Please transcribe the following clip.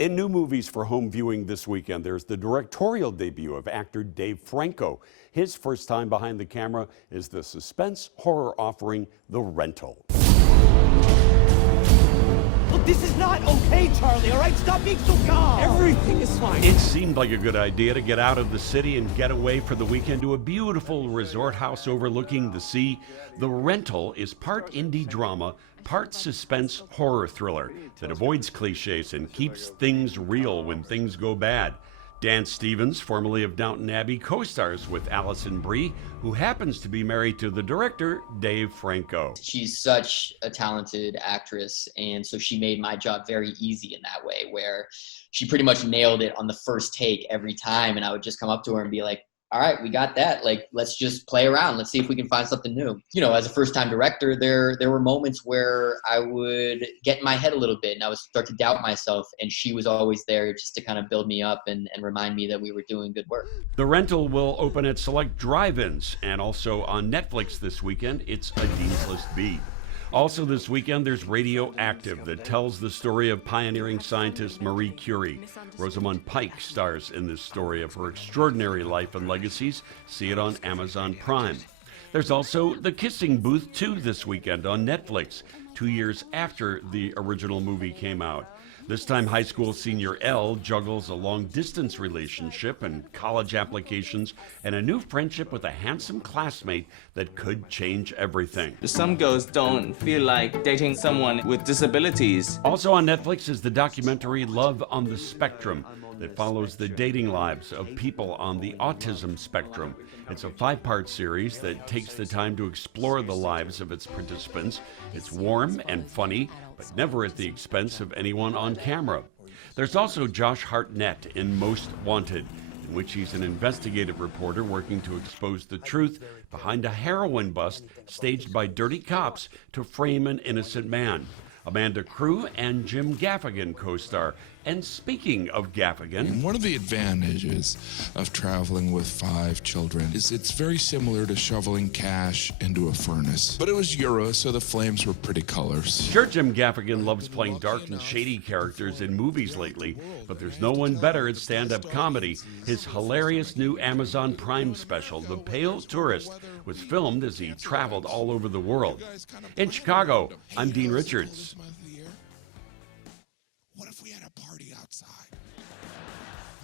In new movies for home viewing this weekend, there's the directorial debut of actor Dave Franco. His first time behind the camera is the suspense horror offering The Rental. Look, this is not okay, Charlie, all right? Stop being so calm. Everything is fine. It seemed like a good idea to get out of the city and get away for the weekend to a beautiful resort house overlooking the sea. The Rental is part indie drama, part suspense horror thriller that avoids cliches and keeps things real when things go bad. Dan Stevens, formerly of Downton Abbey, co-stars with Alison Brie, who happens to be married to the director, Dave Franco. She's such a talented actress, and so she made my job very easy in that way, where she pretty much nailed it on the first take every time, and I would just come up to her and be like, all right, we got that. Like, let's just play around. Let's see if we can find something new. You know, as a first-time director, there were moments where I would get in my head a little bit and I would start to doubt myself. And she was always there just to kind of build me up and remind me that we were doing good work. The Rental will open at select drive-ins and also on Netflix this weekend. It's a Dean's List B. Also this weekend, there's Radioactive that tells the story of pioneering scientist Marie Curie. Rosamund Pike stars in this story of her extraordinary life and legacies. See it on Amazon Prime. There's also The Kissing Booth 2 this weekend on Netflix, 2 years after the original movie came out. This time, high school senior Elle juggles a long-distance relationship and college applications and a new friendship with a handsome classmate that could change everything. Some girls don't feel like dating someone with disabilities. Also on Netflix is the documentary Love on the Spectrum that follows the dating lives of people on the autism spectrum. It's a 5-part series that takes the time to explore the lives of its participants. It's warm and funny, but never at the expense of anyone on camera. There's also Josh Hartnett in Most Wanted, in which he's an investigative reporter working to expose the truth behind a heroin bust staged by dirty cops to frame an innocent man. Amanda Crew and Jim Gaffigan co-star. And speaking of Gaffigan, one of the advantages of traveling with 5 children is it's very similar to shoveling cash into a furnace. But it was Euro, so the flames were pretty colors. Sure, Jim Gaffigan loves playing dark and shady characters in movies lately, but there's no one better at stand-up comedy. His hilarious new Amazon Prime special, The Pale Tourist, was filmed as he traveled all over the world. In Chicago, I'm Dean Richards.